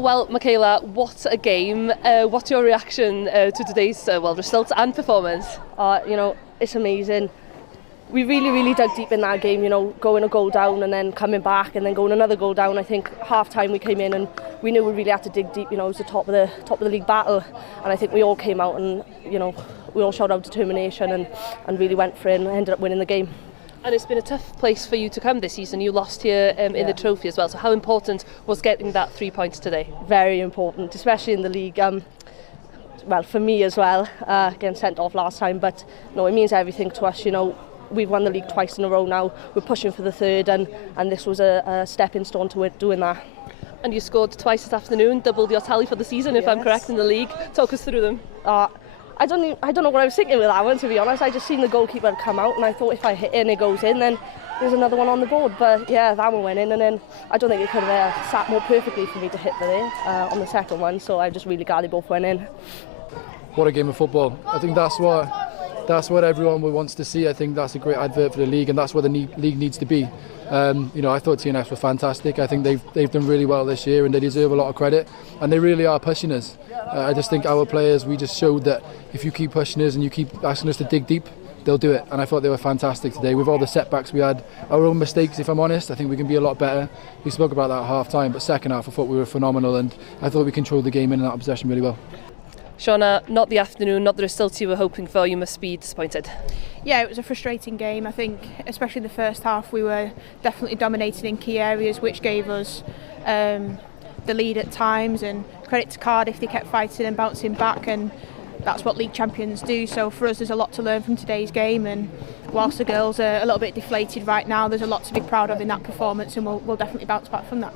Well, Michaela, what a game. What's your reaction to today's result and performance? It's amazing. We really dug deep in that game, going a goal down and then coming back and then going another goal down. I think half-time we came in and we knew we really had to dig deep, it was the top of the league battle. And I think we all came out and, we all showed our determination and really went for it and ended up winning the game. And it's been a tough place for you to come this season. You lost here in the trophy as well. So how important was getting that 3 points today? Very important, especially in the league. For me as well, getting sent off last time. But no, it means everything to us. We've won the league twice in a row now. We're pushing for the third, and this was a stepping stone to it, doing that. And you scored twice this afternoon, doubled your tally for the season, if I'm correct, in the league. Talk us through them. I don't know what I was thinking with that one, to be honest. I just seen the goalkeeper come out, and I thought if I hit it and it goes in, then there's another one on the board. But yeah, that one went in, and then I don't think it could have sat more perfectly for me to hit there on the second one. So I'm just really glad they both went in. What a game of football. I think that's what everyone wants to see. I think that's a great advert for the league, and that's where the league needs to be. I thought TNS were fantastic. I think they've done really well this year, and they deserve a lot of credit, and they really are pushing us. I just think our players, we just showed that if you keep pushing us and you keep asking us to dig deep, they'll do it. And I thought they were fantastic today. With all the setbacks we had, our own mistakes, if I'm honest, I think we can be a lot better. We spoke about that at half time, but second half I thought we were phenomenal, and I thought we controlled the game in and out of possession really well. Shauna, not the afternoon, not the result you were hoping for. You must be disappointed. Yeah, it was a frustrating game. I think, especially the first half, we were definitely dominating in key areas, which gave us the lead at times. And credit to Cardiff, they kept fighting and bouncing back, and that's what league champions do. So for us, there's a lot to learn from today's game. And whilst the girls are a little bit deflated right now, there's a lot to be proud of in that performance, and we'll definitely bounce back from that.